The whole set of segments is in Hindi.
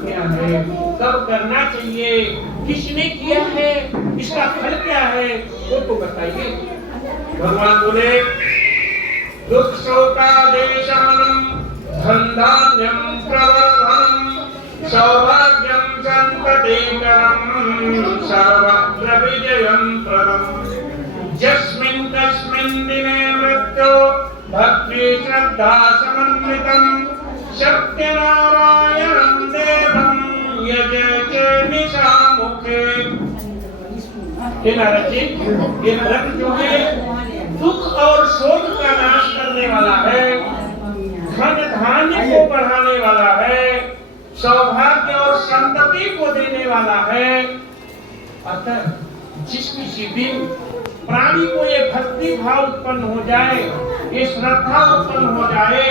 किया है, कब करना चाहिए, किसने किया है, इसका फल क्या है, वो तो बताइए। भगवान बोले दुख शोकादेशमनं धन्धान्यं प्रवर्धनं सौभाग्यं संततिकरं सर्वत्र विजयं प्रदम् यस्मिन् तस्मिन् दिने मृत्यो भक्ति श्रद्धा समन्वितं सत्यनारायणं देवं यजते निशामुखे। हे नारद जी, ये व्रत जो है दुख और शोक का नाश करने वाला है, धन धान्य को बढ़ाने वाला है, सौभाग्य और संतति को देने वाला है। अतः जिस किसी दिन प्राणी को ये भक्ति भाव उत्पन्न हो जाए, ये श्रद्धा उत्पन्न हो जाए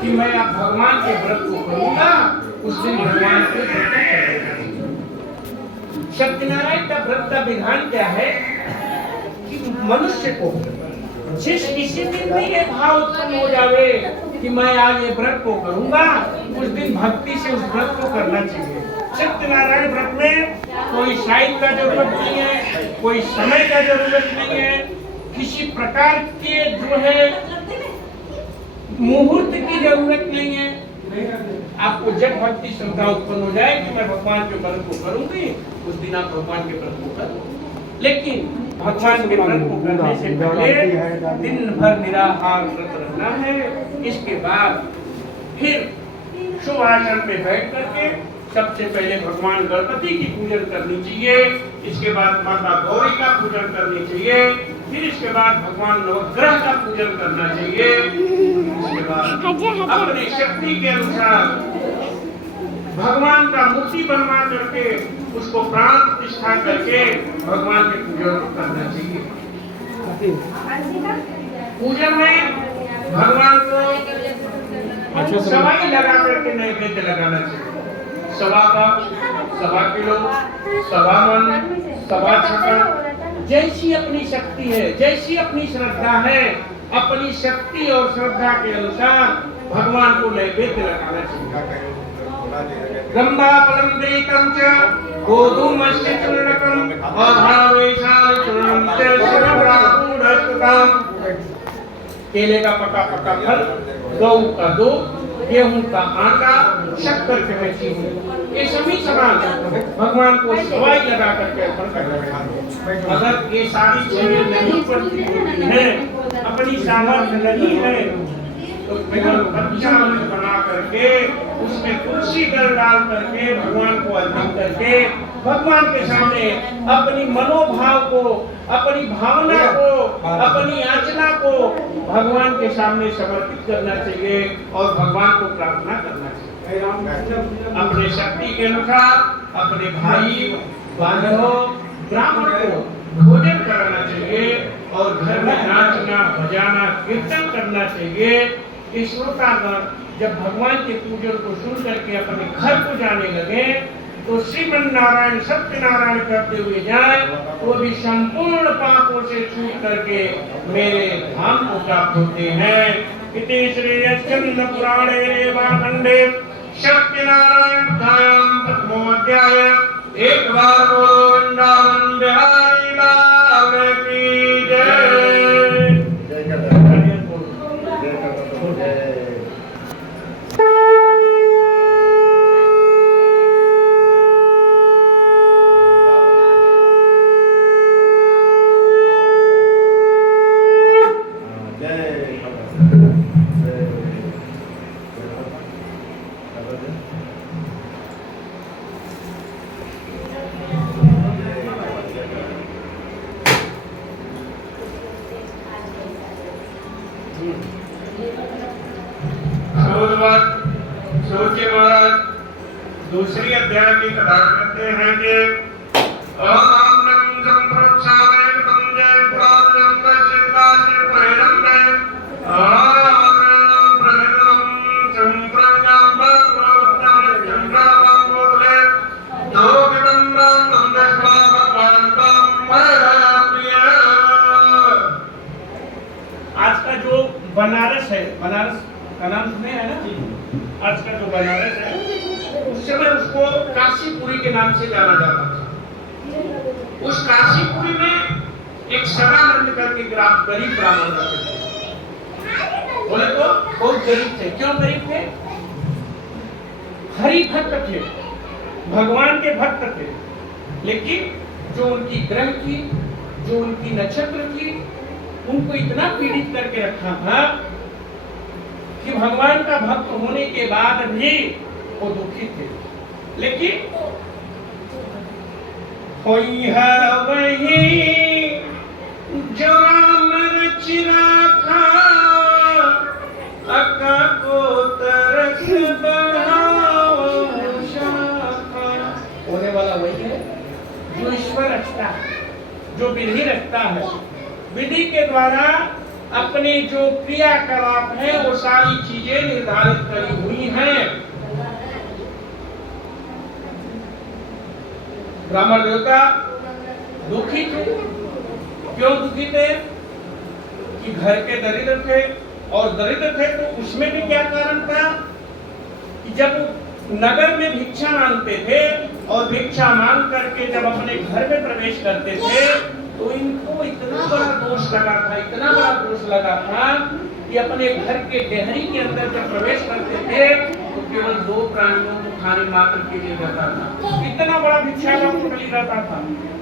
कि मैं अब भगवान के व्रत को करूंगा, उस दिन भगवान के व्रत को करूंगा। सत्यनारायण का व्रत का विधान क्या है कि मनुष्य को जिस किसी दिन भी ये भाव उत्पन्न हो जावे कि मैं आज ये व्रत को करूंगा, उस दिन भक्ति से उस व्रत को करना चाहिए। सत्यनारायण व्रत में कोई साइड का जरूरत नहीं है, कोई समय का जरूरत नहीं है, किसी प्रकार के जो है मुहूर्त की जरूरत नहीं है। आपको जब भक्ति श्रद्धा उत्पन्न हो जाए कि मैं भगवान के व्रत को करूंगी, उस दिन आप भगवान के व्रत को करो। लेकिन भगवान के व्रत को करने से पहले दिन भर निराहार व्रत रहना है। इसके बाद फिर शुभ आसन पे बैठ करके सबसे पहले भगवान गणपति की पूजन करनी चाहिए, इसके बाद माता गौरी का पूजन करनी चाहिए, फिर इसके बाद भगवान नवग्रह का पूजन करना चाहिए, इसके बाद अपनी शक्ति के अनुसार भगवान का मूर्ति बनवा करके उसको प्राण प्रतिष्ठा करके भगवान के पूजन करना चाहिए। पूजन में भगवान को सवाई लगा करके नैवेद्य लगाना चाहिए। सवा कप, सवा किलो, सवा मन, सवा छकन, जैसी अपनी शक्ति है, जैसी अपनी श्रद्धा है, अपनी शक्ति और श्रद्धा के अनुसार भगवान को नैवेद्य लगाना चाहिए। गंधा फलम च गोधूमस्य चूर्णकम अभावेशाल चूर्णम च सर्वरापूढ़स्तुताम। केले का पका पका फल, गौ का दूध, गेहूं का आटा, शक्कर के मिश्रण, ये सभी सामान भगवान को सवाई लगा करके अर्पण करना है। अगर ये सारी चीजें नहीं पड़ती है, अपनी सामर्थ्य नहीं है, तो अच्छा बना करके उसमें तुलसी दल डाल करके भगवान को अर्पण करके भगवान के सामने अपनी मनोभाव को, अपनी भावना को, अपनी याचना को भगवान के सामने समर्पित करना चाहिए और भगवान को प्रार्थना करना चाहिए। अपने शक्ति के अनुसार अपने भाई बांधवों ब्राह्मण को भोजन कराना चाहिए और घर में नाचना बजाना कीर्तन करना चाहिए। इस श्रोतागण जब भगवान के पूजन को सुन करके अपने घर को जाने लगे तो श्रीमन नारायण सत्यनारायण करते हुए जाए तो भी संपूर्ण पापों से छूट करके मेरे धाम को प्राप्त होते हैं। इति श्री स्कंद पुराणे रेवाखंडे सत्यनारायण ध्यान प्रथमोऽध्याय। एक बार बोलो वृंदावन बिहारी लाल की जय। सोचिए महाराज, दूसरी अध्याय की कथा करते हैं कि आज का जो बनारस है, बनारस में है ना, आज का जो बनारस है उस समय उसको काशीपुरी के नाम से जाना जाता था। उस काशीपुरी में एक सदानंद करके गरीब ब्राह्मण रहते थे। बोले तो बहुत गरीब थे। क्यों गरीब थे? हरि भक्त थे, भगवान के भक्त थे, लेकिन जो उनकी ग्रह थी, जो उनकी नक्षत्र थी, उनको इतना पीड़ित करके रखा था कि भगवान का भक्त होने के बाद भी वो दुखी थे। लेकिन कोई है वही जो राम रच राखा, अका को तरस बढ़ाओ शाखा। होने वाला वही है जो ईश्वर रचता है, जो विधि रचता है। विधि के द्वारा अपने जो क्रियाकलाप है वो सारी चीजें निर्धारित करी हुई हैं। ब्राह्मण देवता दुखी थे। क्यों दुखी थे? कि घर के दरिद्र थे, और दरिद्र थे तो उसमें भी क्या कारण था कि जब नगर में भिक्षा मांगते थे और भिक्षा मांग करके जब अपने घर में प्रवेश करते थे तो इनको इतना बड़ा दोष लगा था, इतना बड़ा दोष लगा था कि अपने घर के डेहरी के अंदर जब प्रवेश करते थे तो केवल 2 प्राणियों को खाने मात्र के लिए रहता था। इतना बड़ा भिक्षा का पोटली रहता था,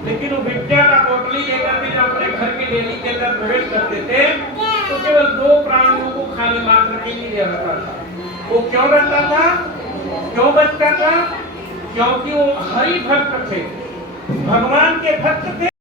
लेकिन वो भिक्षा का पोटली लेकर के जब अपने घर के डेहरी के अंदर प्रवेश करते थे तो केवल 2 प्राणियों को खाने मात्र के लिए रहता था। वो क्यों रहता था, क्यों बचता था? क्योंकि वो हरि भक्त थे, भगवान के भक्त थे।